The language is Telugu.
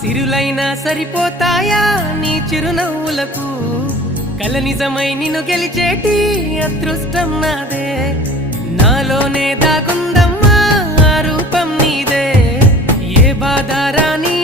సిరులైనా సరిపోతాయా నీ చిరునవ్వులకు కల నిజమై నిన్ను గెలిచేటి అదృష్టం నాదే నాలోనే దాగుందమ్మా ఆ రూపం నీదే ఏ బాధ రాని